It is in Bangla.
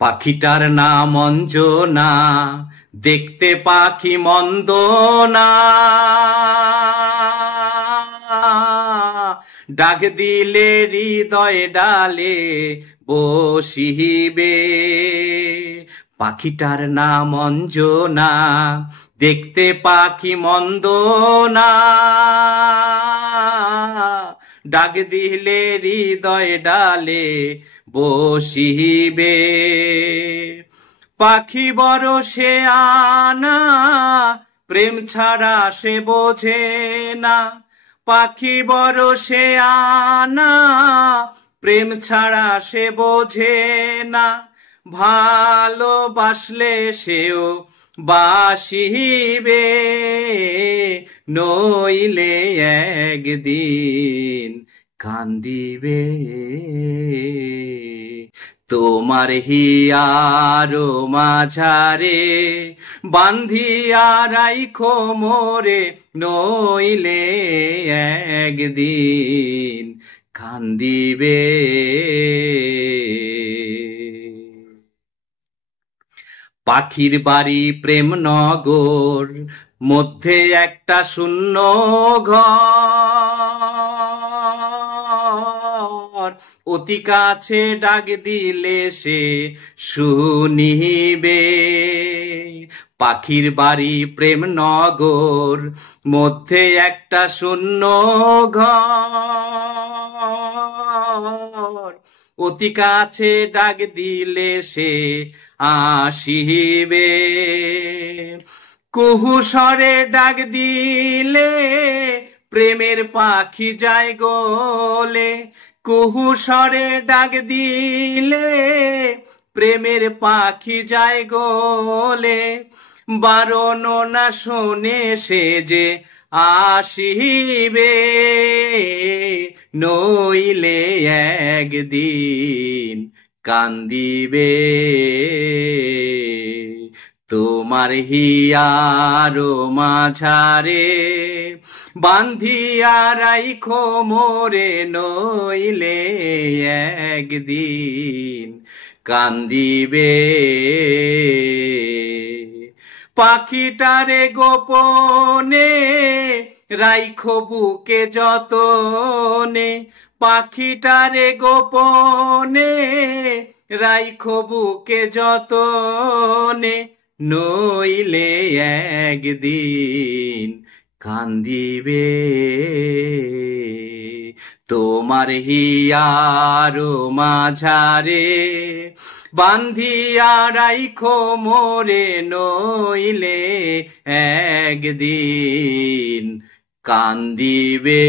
পাখিটার নাম অঞ্জনা, দেখতে পাখি মন্দ না। ডাক দিলে হৃদয় ডালে বসিবে। পাখিটার নাম অঞ্জনা, দেখতে পাখি মন্দ না। ডাক দিলে হৃদয় ডালে বসিবে। পাখি বড় সে আনা, প্রেম ছাড়া সে বোঝে না। পাখি বড় সে আনা, প্রেম ছাড়া সে বোঝে না। ভালোবাসলে সেও বাসিবে, নইলে একদিন কান্দিবে। তোমার হিয়ার মাঝারে বান্ধিয়া রাইখো মোরে, নইলে একদিন কান্দিবে। পাখির বাড়ি প্রেম নগর, মধ্যে একটা শূন্য ঘর। অতি কাছে ডাক দিলে সে শুনিবে। পাখির বাড়ি প্রেম নগর, মধ্যে একটা শূন্য ঘর। অতি কাছে ডাক দিলে সে আসিবে। কুহু স্বরে ডাক দিলে প্রেমের পাখি যায় গোলে। কুহু স্বরে ডাক দিলে প্রেমের পাখি যায় গোলে। বারণ না শোনে সে যে আসিবে, নইলে একদিন কান্দিবে। তোমার হিয়ার মাঝারে বান্ধিয়া রাইখো মোরে, নইলে একদিন কান্দিবে। পাখিটারে গোপনে রাইখো বুকে যতনে। পাখিটারে গোপনে রাইখো বুকে যতনে, নইলে একদিন কান্দিবে। তোমার হিয়ার মাঝারে বান্ধিয়া রাইখো মোরে, নইলে একদিন কান্দিবে।